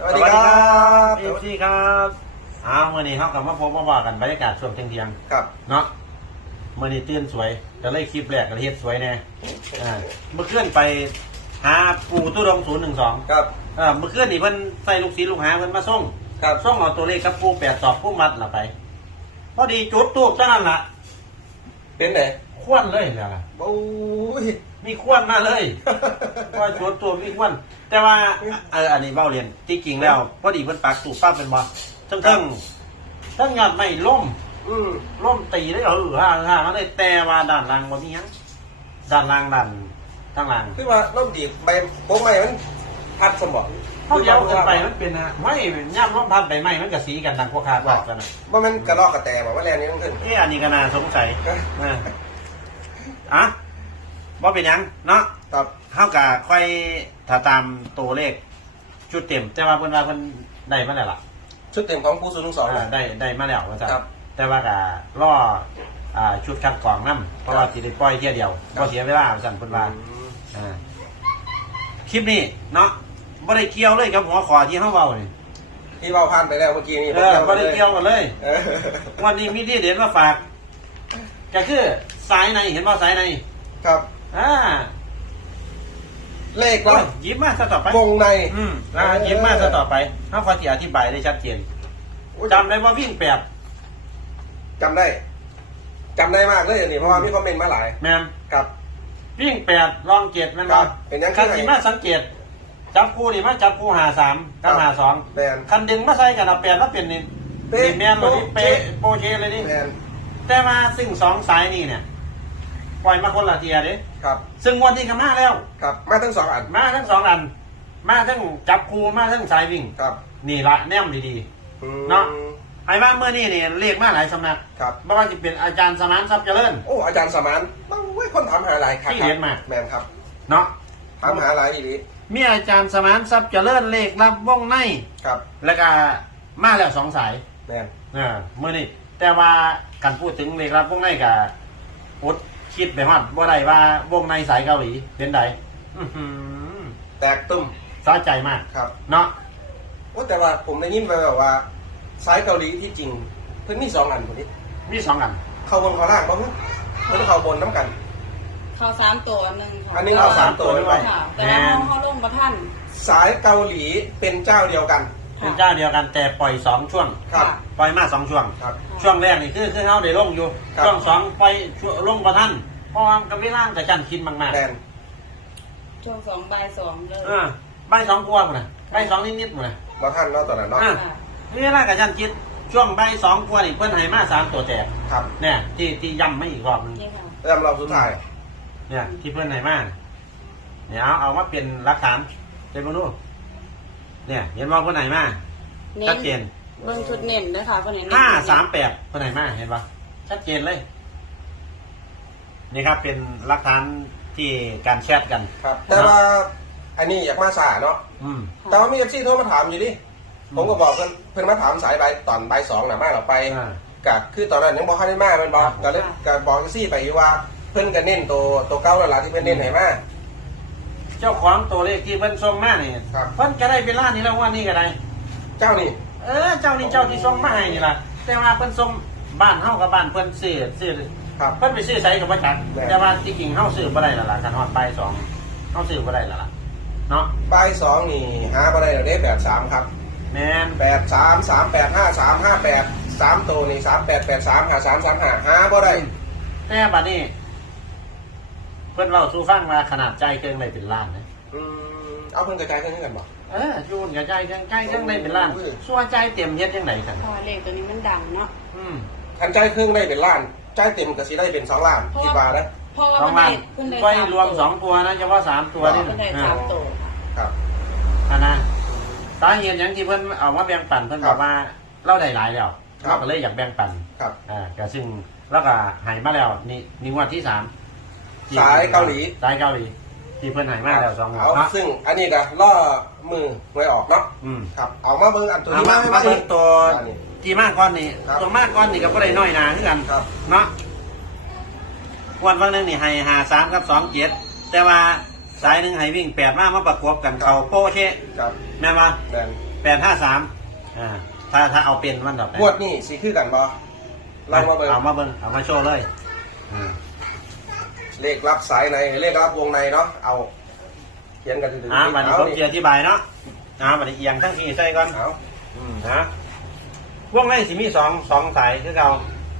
สวัสดีครับสวัสดีครับอ้าวมื่อนี้เขากลับมาพบมาว่ากันบรรยากาศช่วงเที่ยงครับๆเนาะมื่อนี้ตื่นสวยก็เลยคลิปแรกก็เฮ็ดสวยแน่อ่าเมื่อคืนไปหาปู่ตุดงศูนย์หนึ่งสองครับเออเมื่อคืนนี่เพิ่นใส่ลูกศิษย์ลูกหาเพิ่นมาส่งครับส่งเอาตัวเลขกับปู่แปดสอบปู่มัดละไปพอดีจุดตูบเท่านั้นล่ะเป็นไหนควนเลยแล้วล่ะโอ้ยมีควนมาเลยว่าจุดตัวมีควน แต่ว่าเอออันนี้เบ้าเรียนที่จริงแล้วพอดีเพิ่นปักตูบปั๊บเป็นบ่ทั้งทั้งทั้งยอดไม่ล่มอืมล่มตีได้เหรอฮ่าฮ่ามันได้แต่ว่าด้านล่างบ่มีหยังด้านล่างด้านข้างล่างคือว่าร่มดีใบโป๊ะใหม่มันพัดสมองเขาเดียวเกินไปมันเป็นอะไม่ย่ำร่มพัดใบไม้มันก็สีกันดังพวกขาดบอกกันนะว่ามันกระรอกกระแตบอกว่าแรงนี้มันขึ้นเอ้อันนี้ก็น่าสงสัยนะอะบ่เป็นหยังเนาะครับเท่ากับค่อย ถ้าตามตัวเลขชุดเต็ม แต่ว่าเพิ่นว่าเพิ่นได้มาแล้วล่ะชุดเต็มของผู้ศูนย์สองอ่าได้ได้มาแล้วว่าซั่นครับแต่ว่าก็ล่ออ่าชุดคัดกรองนํเพราะว่าสิได้ปล่อยเที่ยเดียวครับ บ่เสียเวลาว่าซั่นเพิ่นว่าอืมอ่าคลิปนี้เนาะบ่ได้เกี่ยวเลยกับหัวขอที่เฮาเว้านี่ที่เราผ่านไปแล้วเมื่อกี้นี่เออบ่ได้เกี่ยวกันเลย เออวันนี้มีที่เด็ดมาฝาก ก็คือสายในเห็นบ่สายในครับ อ่า เลขก็เนาะหยิบมาซะต่อไปวงใน อืมอ่าหยิบมาซะต่อไปเฮาขอสิอธิบายได้ชัดเจนจำได้ว่าวิ่งแปดจำได้จำได้มากเลยอันนี้เพราะว่ามีคอมเมนต์มาหลาย แม่นครับ วิ่งแปดลองเจ็ดแม่นครับ่บเป็นยังไงคันสิมาสังเกต จับคู่นี่มาจับคู่หาสามกับหาสองแมนคันดึงมาใส่กันเอาแปดแล้วเป็นนี่เป๊ะนี่แม่นเลยนี่เป๊ะโปเชเลยนี่แมนแต่มาซึ่งสองสายนี่เนี่ย ปล่อยมาคนละเทียเด้ครับ ซึ่งวันที่ก็มาแล้ว ครับ มาทั้งสองอัน มาทั้งสองอัน มาทั้งจับคูมาทั้งสายวิ่ง ครับนี่ละแนมดีอืมเนาะๆไอ้บ้านเมื่อนี่เนี่ยเรียกมาหลายสำนักครับ ไม่ว่าจะเป็นอาจารย์สมานทรัพย์เจริญ โอ้ อาจารย์สมานบ้างเว้ยคนถามหาหลายครับที่เรียนมา แมนครับ เนาะถามหาหลายดีดีมีอาจารย์สมานทรัพย์เจริญเลขรับวงใน ครับ แล้วก็มาแล้วสองสายแมน อ่าเมื่อนี่แต่ว่าการพูดถึงเลขรับวงในกับอด คิดไปฮอดว่าได้ว่าวงในสายเกาหลีเป็นใดอื้อหือแตกตุ้มสะใจมาก ครับเนาะโอ้แต่ว่าผมได้ยินมาแบบว่าสายเกาหลีที่จริง เพิ่งมีสองอันคนนี้มีสองอัน เข้าบนเข้าล่างบ้างเพิ่งเข้าบนน้ำกัน เข้าสามตัวหนึ่งค่ะอันนี้เข้าสามตัวด้วยค่ะแต่ว่าเขาเขาลงประท่านสายเกาหลีเป็นเจ้าเดียวกัน เป็นเจ้าเดียวกันแต่ปล่อยสองช่วง ครับค่ะปล่อยมาสองช่วง ครับ ช่วงแรกนี่คือคือเขาได้ลงอยู่ ครับ ช่วงสองไปช่วงลงประท่านเพราะว่ากับเวลาจะจันคิดมากแมนช่วงสองบ่ายสองเลยๆเออใบสองกว่าหมดนะใบสองนิดๆหมดนะเราท่านเนาะตอนนั้นเนาะ อะ ค่ะเวลากับจันคิดช่วงใบสองกว่านี่เพิ่นให้มาสามตัวแจกครับเนี่ยที่ที่ย้ำไม่อีกรอบนึง นี่ค่ะเริ่มเราสุดท้าย เนี่ยที่เพิ่นให้มาเนี่ยเอาเอามาเป็นหลักฐานเดี๋ยวมาดู เนี่ยเห็นว่าเพิ่นให้มาเน้ชันดเจนเบิ่งชุดเน้นนะคะคนนี้ห้าสามแปดเพิ่นให้มาเห็นปะชัดเจนเลย นี่ครับเป็นหลักฐานที่การแชทกัน ครับ แต่ว่าอันนี้อยากมาสายเนาะ อืม แต่ว่ามีเอฟซีโทรมาถามอยู่ดิ อืมผมก็บอกเพิ่นเพิ่นมาถามสายใบตอนใบายสองน่ะมาเราไปอ่ากับคือตอนนั้นยังบอกให้ได้มามันบอกครับก็เลยก็บอกเอฟซีไปอยู่ว่า เพิ่นก็เน้นตัวตัวเก้าแล้วล่ะที่เพิ่นเน้นให้มา เจ้าของตัวเลขที่เพิ่นส่งมานี่ครับ เพิ่นก็ได้เป็นล้านนี่แล้วว่านี่ก็ได้ เจ้านี่ เออเจ้านี่เจ้าที่ส่งมาให้นี่ล่ะ แต่ว่าเพิ่นส่งบ้านเฮากับบ้านเพิ่นซื้อซื้อครับเพิ่นไปซื้อไสกับบ่จักแม่น แต่ว่าที่จริงเฮาซื้อบ่ได้และล่ะกันฮอดปลายสองเฮาซื้อบ่ได้และล่ะเนาะใบายสองนี่หาบ่ได้แล้วเด้แปดสามครับแม่นแปดสามสามแปดห้าสามห้าแปดสามตัวนี่สามแปดแปดสามหาสามสามหาหาบ่ได้แต่บัดนี้เพิ่นเว้าสู่ฟังว่าขนาดใจเครื่องได้เป็นล้านนะอืมเอาเพิ่นกระจายกันให้กันบ่ เออจูนกับใจเครื่องใจเครื่องได้เป็นล้านโอ้ยส่วนใจเต็มเฮ็ดจังไดกันเพราะว่าเลขตัวนี้มันดังเนาะอืมทันใจครึ่งได้เป็นล้าน ใจเต็มก็สิได้เป็นสองล้านคิดว่านะเพราะว่าสองเพิ่นล้าได้นเพิ่นได้ไว้สามรวมตัสองตัวนะเฉพาะสามตัวนี่เพิ่นได้อ่าสามตัวค่ะครับอันนะสาเหตุหยังที่เพิ่นเอามาแบ่งปันเพิ่นครับอบกว่าเราได้หลายแล้วครับ เราก็เลยอยากแบ่งปันครับ อ่าก็ซึ่งแล้วก็ใหายมาแล้วนี่นี่งวดที่สามที่ สายเกาหลี สายเกาหลี ที่เพิ่นใหายมาแล้วสองงวดเอาเนาะซึ่งอันนี้ก็ล่อมือไว้ออกเนาะอืมครับ เอามาเบิ่งอันตัวเอานี้มามามาสิเบิ่งตัวอันนี้ ที่มากก้อนนี่ครับ ตัวมากก้อนนี่ก็บ่ได้น้อยหนาคือกัน ครับเนาะวันวันหนึงนี่ให้หาสามกับสองเจ็ดแต่ว่าสายหนึ่งให้วิ่งแปดมามาประกบกันเขาโป้เชะครับแม่นว่าแมนแปดห้าสามอ่าถ้าถ้าเอาเป็นมันต่อไปงวดนี่สีคือกันบ่เรามาเบิ่งเอามาเบิ้งเอามาโชว์เลยอ่า เลขรับสายในเลขรับวงในเนาะเอาเขียนกันถึงอ่าบัดนี้เอาผมนี่จะอธิบายเนาะอ่าบัดนี้เอียงทั้งทีใส่ก่อนเอาอืมนะวงในสิมีสองสองสายคือเรา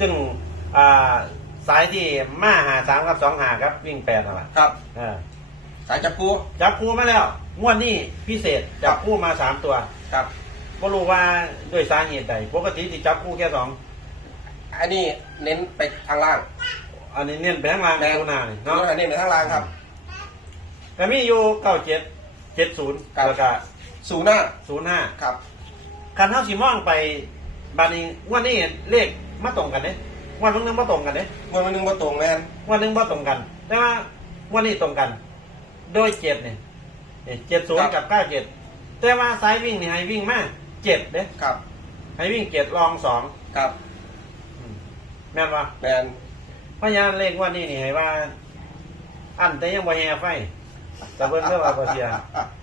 ซึ่งอ่าสายที่มาหาสามกับสองหาครับวิ่งแปดนั่นแหละครับอ่าสายจับกูจับคู่มาแล้วงวดนี้พิเศษจับคู่มาสามตัวครับก็รู้ว่าด้วยสาเหตุใดปกติที่จับคู่แค่สองอันนี้เน้นไปทางล่าง อันนี้เน้นไปข้างล่างแม่น ตัวหน้านี่เนาะเนาะอันนี้ไปทางล่างครับ แต่มีอยู่เก้าเจ็ดเจ็ดศูนย์ครับ แล้วก็ศูนย์หน้าศูนย์ห้าครับ คันเท่าสีมองไปบานี้งวันนี้เลขมาตรงกันเด้งวันนึงมาตรงกันเด้งวดวันหนึงมาตรงแมนวันหนึ่งบ่ตรงกันแต่ว่าวันนี้ตรงกัน โดยเจ็ดเนี่ยเจ็ดศูนย์กับเก้าเจ็ดแต่ว่าสายวิ่งนี่ให้วิ่งมาเจ็ดเด้ครับ ให้วิ่งเจ็ดรองสองครับอืมแม่นว่าแมน พยานเลขวันนี้นี่ให้ว่า อันแต่ยังบ่แห่ไฟแต่เพิ่นเรื่องว่าบ่เสีย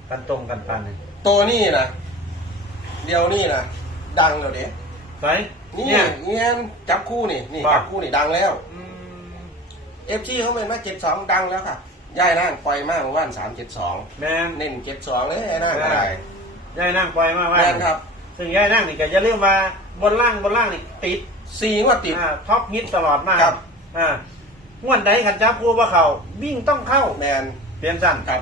กันตรงกันปันนี่ตัวนี้นะเดียวนี่นะดังแล้วเด้ใส่นี่เนี่ย เงี้ยจับคู่นี่นี่ว่า จับคู่นี่ดังแล้วอืมเอฟซีเขาเป็นมาเจ็ดสองดังแล้วค่ะย่ายนั่งปล่อยมากเมื่อวานสามเจ็ดสองแม่นเน้นเจ็ดสองเลยไอ้นั่งก็ได้ยายนั่งปล่อยมาว่าแม่นครับซึ่งยายนั่งนี่ก็อย่าลืมว่าบนล่างบนล่างนี่ติดสี่งวดติด อ่าท็อปฮิตตลอดมากครับ อ่างวดใดขันจับพูว่าเขาวิ่งต้องเข้าแมนเปลี่ยนสั้นครับ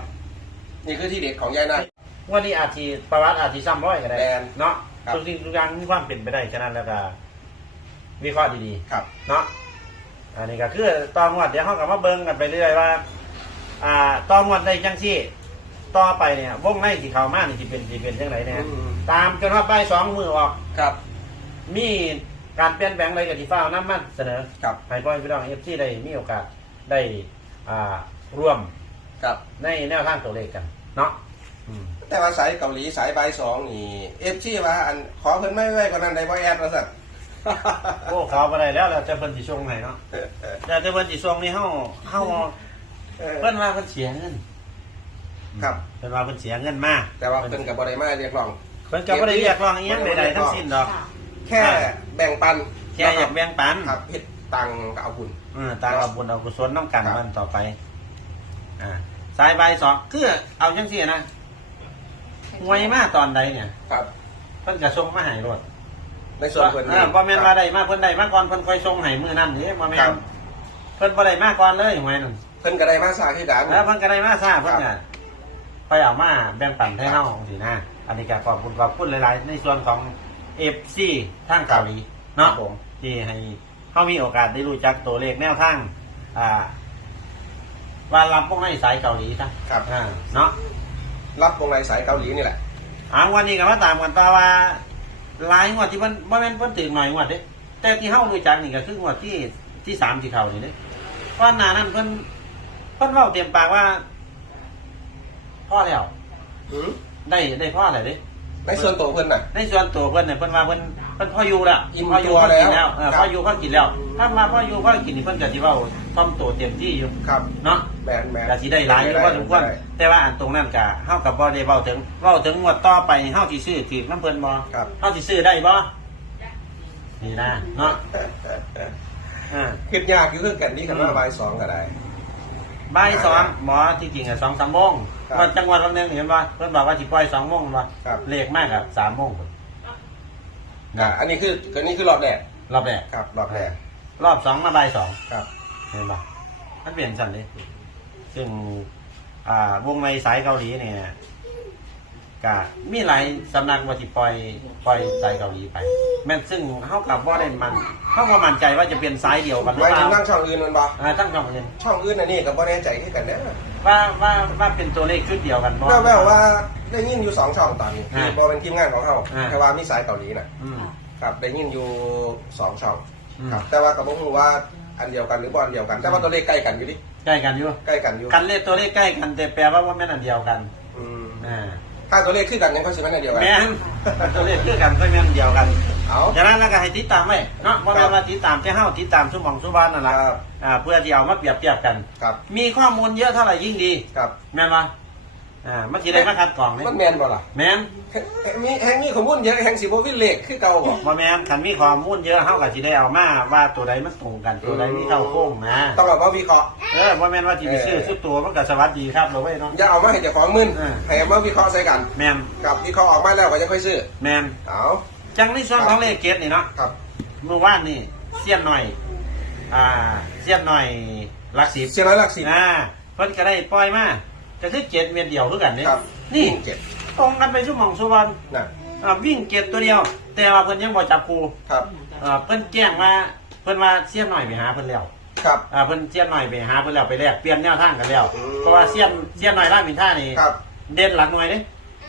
นี่คือที่เด็ดของยายนั่งงวันนี้อาจจะประวัติอาจจะซ้ำร้อยก็ได้แม่นเนาะครับ ทุกสิ่งทุกอย่างมีความเป็นไปได้ฉะนั้นแล้วก็วิเคราะห์ดีครับ ๆเนาะอันนี้ก็คือตอนงวดเดี๋ยวเขากลับมาเบิ้งกันไปเรื่อยๆว่า อ่าตอนงวดได้จังซี่ต่อไปเนี่ยวงในสีขาวมากนี่สิเป็นสิเป็นจังไรเนี่ยอืม ตามจนว่าใบายสองมือออก ครับ มี การเปลี่ยนแปลงอะไรกับที่ฟ้าวน้ำมันเสนอครับให้พ่อพี่น้องเอฟซีได้มีโอกาสได้อ่าร่วมครับ ในแนวทางตัวเลขกันเนาะอืมแต่ว่าสายเกาหลีสายใบายสองนี่เอฟซีว่าอันขอเพิ่นไม่ไว้กว่านั้นได้บ่แอดว่าสั่น โอ้เขาไปได้แล้วเราจะเพิ่นสิช่วงไหนเนาะแต่จะเพิ่นสิช่วงนี้เฮาเฮาเออเพิ่นว่าเพิ่นเสียเงินครับ เพิ่นว่าเพิ่นเสียเงินมากแต่ว่าเพิ่นกับบ่ได้มาเรียกร้อง เพิ่นก็บ่ได้เรียกร้องอีหยังใดๆทั้งสิ้นดอก ค่ะ แค่แบ่งปันแค่อยากแบ่งปันครับเฮ็ดตังค์ก็เอาบุญเออตามเอาบุญเอากุศลน้ำกันครับวันต่อไป อ่าสายใบายสองคือเอาจังซี่นะหวยมาตอนใดเนี่ย ครับเพิ่นก็ส่งมาให้รถในส่วนเพิ่นเออบ่แม่นว่าได้มาเพิ่นได้มาก่อนเพิ่นค่อยส่งให้มื้อนั้นนี่บ่แม่ครันบเพิ่นบ่ได้มาก่อนเลยหวยนั่นเพิ่นก็ได้มาสร้างคือกันแล้วเพิ่นก็ได้มาซ่าเพิ่นครัก็บไปเอามาแบ่งปันให้เฮาสินะ อันนี้ก็ขอบคุณขอบคุณหลายๆในส่วนของ FC ทางเกาหลีครัเนาะบผมที่ให้เฮามีโอกาสได้รู้จักตัวเลขแนวทางอ่า ว่ารับพวกในสายเกาหลีซะครับอ่าเนาะรับวงในสายเกาหลีนี่แหละเอาวันนี้ก็มาตามกันต่อว่าหลายงวดที่เพิ่นบ่แม่นเพิ่นถึงหน่อยงวดเด้แต่ที่เฮารู้จักนี่ก็คืองวดที่ที่สามที่เข้านี่เด้เพราะหน้านั้นเพิ่นเพิ่นเว้าเต็มปากว่าพ่อแล้วอืมได้ได้พ่อแล้วเด้ ในส่วนตัวเพิ่นน่ะ ในส่วนตัวเพิ่นเนี่ยเพิ่นว่าเพิ่นเพิ่นพ่ออยู่แล้วอิ่มพ่ออยู่ตัวพ่อกินแล้แล้ววเออครับ พ่ออยู่พ่อกินแล้ว ถ้ามาพ่ออยู่พ่อกินนี่เพิ่นก็สิเว้าท่อมตัวเต็มที่อยู่ครับเนาะแมนแมนก็สิได้หลายอยู่พอสมควรได้แต่ว่าอันตรงนั้นก็เฮากับบ่ได้เว้าถึงเว้าถึงงวดต่อไปเฮาสิซื้อถือน้ำเพิ่นบ่ครับ เฮาสิซื้อได้บ่นี่นะเนาะอ่า คิดยากอยู่คือกันนี่คำว่าใบายสองก็ได้ บ่ายสองหมอที่จริงอะ2 3โมง ครับวันจังหวัดวันหนึงเห็นบ่เพิ่นบอกว่าสิปล่อย2โมงบ่ครับ เลขมากกับ3โมงพุ่นอะอันนี้คืออันนี้คือรอบแรกรอบแรกครับรอบแรกรอบสองมาบ่ายสองครับเห็นปะมันเปลี่ยนสันเลยซึ่งอ่าวงในสายเกาหลีเนี่ย ก็มีหลายสำนักว่าที่ปล่อยปล่อยสายเกาหลีไป แม่นซึ่งเขากับว่าได้มันเขาก็มั่นใจว่าจะเป็นสายเดียวกันหหรือมายเปถึล่างนั่งช่องอื่นมันบ่อ่าตั้งช่องเงินช่องอื่นอันนี้ก็บ่แน่ใจคือกันเด้อว่าว่าว่าเป็นตัวเลขชุดเดียวกันบ่ แว่วๆว่าได้ยินอยู่สองช่องตอนนี้อ่าที่บ่เป็นทีมงานของเฮาอ่า แต่ว่ามีสายเกาหลีน่ะ อืม ครับได้ยินอยู่สองช่องอืม ครับ แต่ว่าก็บ่ฮู้ว่าอันเดียวกันหรือบ่อันเดียวกัน แต่ว่าตัวเลขใกล้กันอยู่ดิใกล้กันอยู่ใกล้กันอยู่กันเลขตัวเลขใกล้กันแต่แปลว่าว่าแม่นอันเดียวกันอืมอ่า ถ้าตัวเลขคือกันยังก็สิแม่นอันเดียวกันแม่นตัวเลขคือกันก็แม่นอันเดียวกันเอา จากนั้นแล้วก็ให้ติดตามไว้เนาะว่าแม่นว่าติดตามแค่เฮาติดตามชุมของชุบ้านนั่นแหละครับ อ่าเพื่อที่เอามาเปรียบเทียบกัน ครับมีข้อมูลเยอะเท่าไหร่ยิ่งดีครับ แม่นว่า อ่ามันสิได้มาคัดกรองนี่มันแมนบ่ล่ะแม่นแฮงมีแฮงมีข้อมูลเยอะแฮงสิบ่วิเลขคือเก่าบ่บ่แม่นคันมีข้อมูลเยอะเฮาก็สิได้เอามาว่าตัวใดมันตรงกันตัวใดมีเข้าโค้งนะต้องเอามาวิเคราะห์ เออบ่แม่นว่าสิไปซื้อซื้อตัวมันก็สวัสดีครับเราไว้เนาะ อย่าเอามาให้เจ้าของมึนอ่า ให้เอามาวิเคราะห์ใส่กันแม่นกับวิเคราะห์ออกมาแล้วก็จะค่อยซื้อแม่นเอาจังในส่วนของเลขเกตนี่เนาะ ครับเมื่อวานนี่เสี้ยนหน่อย อ่าเสี้ยนหน่อยหลักสิบเสียร้อยหลักสิบอ่าเพิ่นก็ได้ปล่อยมา ก็คือเจ็ดเม็ดเดียวคือกันนี่ครับนี่เจ็ดตรงกันไปชั่วโมงสุวรรณน่ะอ่าวิ่งเจ็ดตัวเดียว แต่ว่าเพิ่นยังบ่จับครูครับอ่าเพิ่นแจ้งว่าเพิ่นว่าเสี้ยนหน่อยไปหาเพิ่นแล้วครับ อ่าเพิ่นเสี้ยนหน่อยไปหาเพิ่นแล้วไปแลกเปลี่ยนแนวทางกันแล้วอืม เพราะว่าเสี้ยนเสี้ยนหน่อยรามอินทรานี่ครับเด่นหลักหน่วยเด้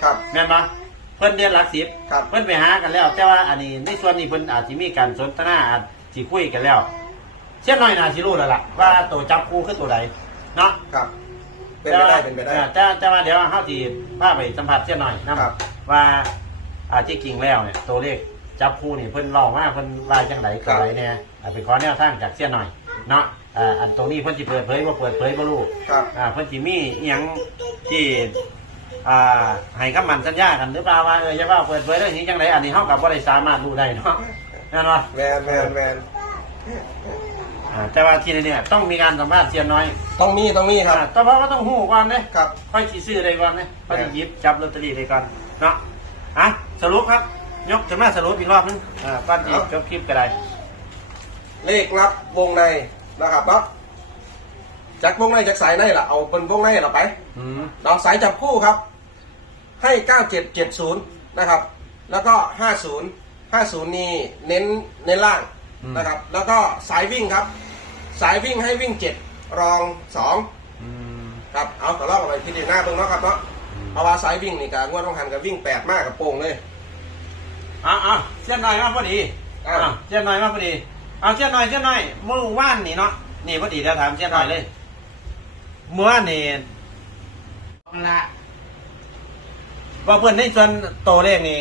ครับ แม่นปะเพิ่นเด่นหลักสิบครับ เพิ่นไปหากันแล้ว แต่ว่าอันนี้ในส่วนนี้เพิ่นอาจสิมีการสนทนาอาจสิคุยกันแล้ว เสี้ยนหน่อยน่าสิรู้แล้วล่ะว่าตัวจับคู่คือตัวใดเนาะ ครับ เป็นไปได้เป็นไปได้ออแต่แต่ว่าเดี๋ยวเฮาสิพาไปสัมผัสเสี้ยนหน่อยนะครับ ว่าอาที่จริงแล้วเนี่ยตัวเลขจับคู่นี่เพิ่นเล่ามาเพิ่นว่าจังไดครัตัวบใดเนี่ยอ่าไปขอแนวทางจากเสี้ยนหน่อยเนาะอ่าอันตรงนี้เพิ่นสิเปิดเผยบ่เปิดเผยบ่รู้ครับอ่าเพิ่นสิมีอีหยังที่อ่าให้คำมั่นสัญญากันหรือเปล่าว่าเออจะว่าเปิดเผยเรื่องนี้จังไดอันนี้เฮาก็บ่ได้สามารถรู้ได้เนาะแน่นอนแมนแมนแมน อ่าแต่ว่าที่นี่เนี่ยต้องมีการสัมภาษณ์เสียนน้อยต้องมีต้องมีครับ อ่าแต่ว่าก็ต้องฮู้ก่อนเด้ครับ ค่อยสิซื้อได้ก่อนเด้ค่อยสิหยิบจับลอตเตอรี่ได้ก่อนเนาะอะสรุปครับ ยกขึ้นมาสรุปอีกรอบนึงอ่าก่อนที่จบคลิปก็ได้เลขลับวงในนะครับเนาะจากวงในจากสายในล่ะเอาเป็นวงในล่ะไป อืมเราสายจับคู่ครับ ให้ 9770 นะครับ แล้วก็ 50 50 นี่เน้นเน้นล่าง นะครับ แล้วก็สายวิ่งครับ สายวิ่งให้วิ่ง7รองอืม2ครับเอาต่อรอบกันไปทีเดียวหน้าเบิ่งเนาะครับเนาะเพราะว่าสายวิ่งนี่การงวดต้องหันกับวิ่ง8มากกับโป่งเลยอะอะเสียนน้อยมาพอดีอะอะเสียนน้อยมาพอดีเอาเสียนน้อยเสียนน้อยเมื่อวานนี่เนาะนี่พอดีเดี๋ยวถามเสียนน้อยเลยเมื่อวานนี่ละว่าเพื่อนในส่วนโตวเลขนี่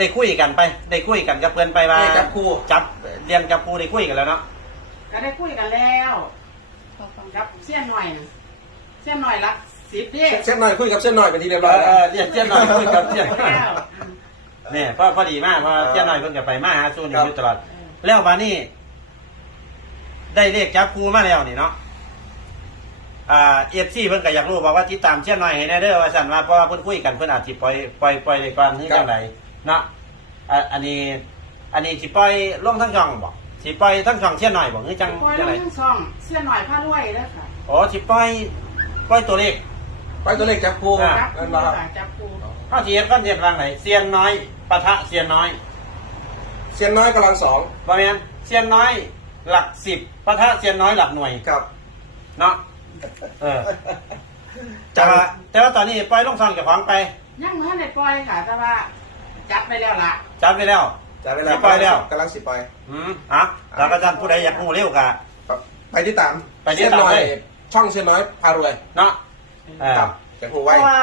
ได้คุยกันไปได้คุยกันกับเพื่อนไปว่าเลขจับคู่ จับเรียนจับคู่ได้คุยกันแล้วเนาะก็ได้คุยกันแล้วกับเสี้ยนหน่อยน่ะเสี้ยนหน่อยรักสิบดิเส้นหน่อยคุยกับเส้นหน่อยเป็นทีเรียบเอร้อยอแล้เอวอเรียนเสียนหน่อยคุยกับเสียนหน่อยแล้วเนี่ยพอพอดีมากเพราะว่าเสียนหน่อยเพิ่นก็ไปมาหาซูนอครัยู่บอยู่ตลอดแล้วบานี่ได้เลขจับคู่มาแล้วนี่เนาะอ่าเอฟซีเพิ่นก็อยากรู้บอกว่าติดตามเสียนหน่อยให้แน่เด้อว่าสั่นว่าเพราะว่าเพิ่นคุยกันเพิ่นอาจสิปล่อยปล่อยปล่อยในก่อนที่จังได เนาะอะอันนี้ อันนี้สิปล่อยลงทั้งช่องบ่สิปล่อยทั้งช่องเสียนหน่อยบ่หรือจังปล่อยจังลไดงทั้งช่องเสี้ยนหน่อยผ้าด้วยแล้วค่ะอ๋อสิปล่อยปล่อยตัวเลข ไปตัวเลขจับคู่อ่า จับนั่ปูนบ่ครับค่ะจับปูเข้าทีเอ็ดก้อนเทียบรังไหนเซียนน้อยปะทะเซียนน้อยเส้นน้อยกำลังสองประมาณเซียนน้อยหลักสิบปะทะเซียนน้อยหลักหน่วย ครับ เนาะ เออ แต่ว่าแต่ว่าตอนนี้ปล่อยลงซองเจ้าของไป ยังไม่ได้ปล่อยค่ะ แต่ว่า จับไปแล้วล่ะจับไปแล้วจะเวลาสิปล่อยแล้ว กำลังสิปล่อย อืมอะแล้วก็ท่านผู้ใดอยากรู้เร็วกะ ไปที่ตามไปที่ตามเส้นน้อย เลย ช่องเส้นน้อยพารวยเนาะเออครับจะหูเพไว้ราะว่า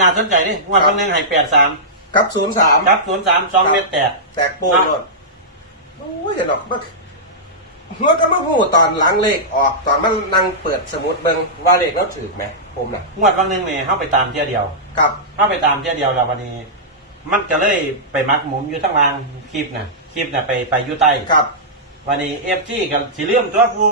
น่าสนใจนี่งวันวันหนึงให้แปดสามครับศูนย์สามครับศูนย์สามสองเมตรแตก แตกโป้งโลดโอ้ยเห็นหรอกมันมันก็มาพูดตอนหล้างเลขออกตอนมันนั่งเปิดสมุดเบิงว่าเลขแล้วถือไหมผมน่ะงวดวันหนึงเนี่ยเข้าไปตามเที่ยวเดียว ครับ เข้าไปตามเที่ยวเดียวแล้ววันนี้ มันจะเลยไปมักหมุมอยู่ทั้งล่างคลิปนะคลิปนะไปไปอยู่ใต้ครับ วันนี้เอฟซีกับสีเลื่อมตัวผู้